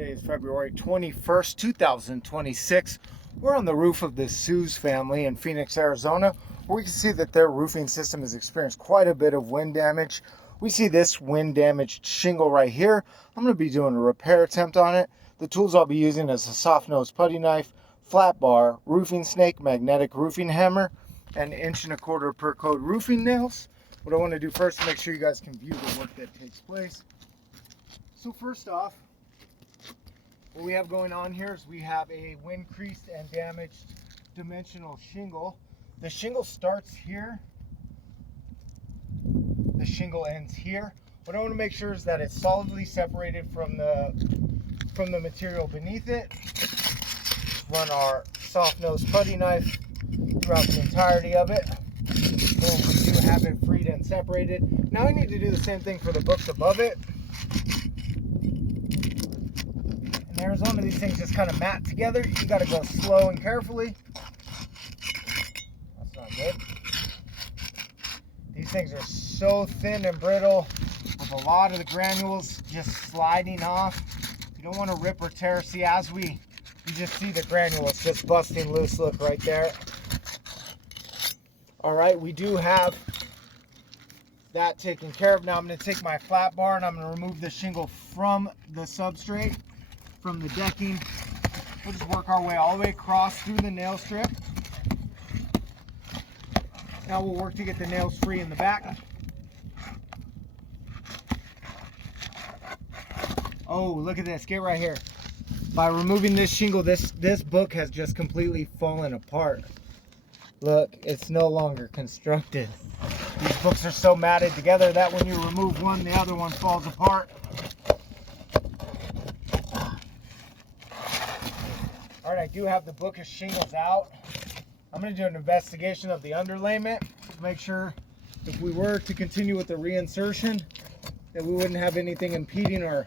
Today is February 21st, 2026. We're on the roof of the Sues family in Phoenix, Arizona, where we can see that their roofing system has experienced quite a bit of wind damage. We see this wind damaged shingle right here. I'm going to be doing a repair attempt on it. The tools I'll be using is a soft nose putty knife, flat bar, roofing snake, magnetic roofing hammer, and 1.25 inch per code roofing nails. What I want to do first is make sure you guys can view the work that takes place. So first off, what we have going on here is we have a wind creased and damaged dimensional shingle. The shingle starts here. The shingle ends here. What I want to make sure is that it's solidly separated from the material beneath it. Run our soft nose putty knife throughout the entirety of it. Boom, we do have it freed and separated. Now I need to do the same thing for the books above it. In Arizona, these things just kind of mat together. You got to go slow and carefully. That's not good. These things are so thin and brittle with a lot of the granules just sliding off. You don't want to rip or tear. See, you just see the granules just busting loose. Look right there. All right, we do have that taken care of. Now I'm going to take my flat bar and I'm going to remove the shingle from the substrate, from the decking. We'll just work our way all the way across through the nail strip. Now we'll work to get the nails free in the back. Oh, look at this. Get right here. By removing this shingle, this book has just completely fallen apart. Look, it's no longer constructed. These books are so matted together that when you remove one, the other one falls apart. All right, I do have the book of shingles out. I'm going to do an investigation of the underlayment to make sure if we were to continue with the reinsertion that we wouldn't have anything impeding our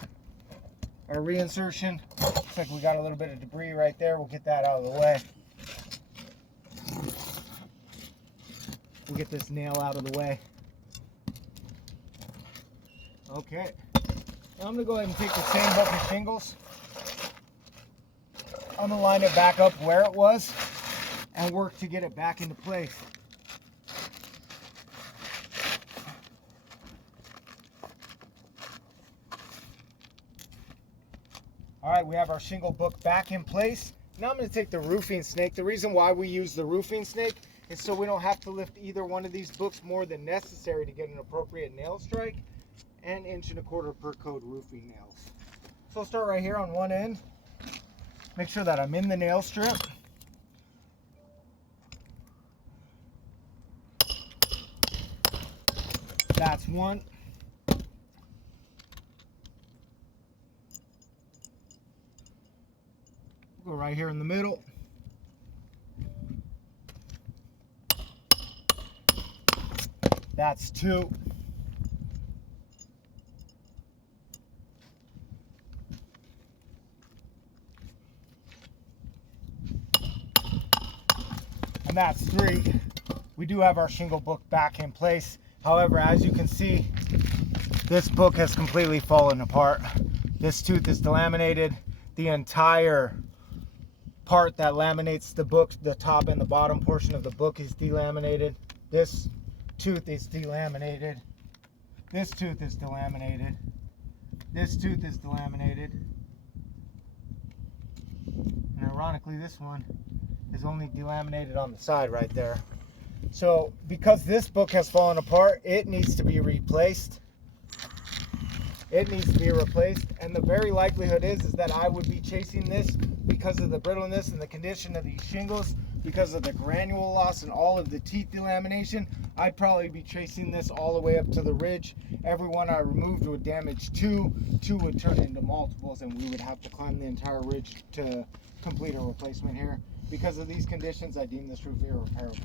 reinsertion. Looks like we got a little bit of debris right there. We'll get that out of the way. We'll get this nail out of the way. Okay. Now I'm going to go ahead and take the same book of shingles. I'm going to line it back up where it was and work to get it back into place. All right, we have our shingle book back in place. Now I'm going to take the roofing snake. The reason why we use the roofing snake is so we don't have to lift either one of these books more than necessary to get an appropriate nail strike, and 1.25 inch per code roofing nails. So I'll start right here on one end. Make sure that I'm in the nail strip. That's one. Go right here in the middle. That's two. And that's three. We do have our shingle book back in place. However, as you can see, this book has completely fallen apart. This tooth is delaminated. The entire part that laminates the book, the top and the bottom portion of the book, is delaminated. This tooth is delaminated. This tooth is delaminated. This tooth is delaminated. And ironically, this one is only delaminated on the side right there. So because this book has fallen apart, it needs to be replaced. It needs to be replaced, and the very likelihood is that I would be chasing this because of the brittleness and the condition of these shingles, because of the granule loss and all of the teeth delamination. I'd probably be chasing this all the way up to the ridge. Every one I removed would damage two would turn into multiples, and we would have to climb the entire ridge to complete a replacement here. Because of these conditions, I deem this roof irreparable.